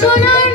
যায়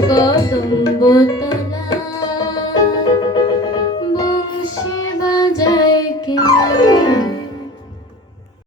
কদম্বতা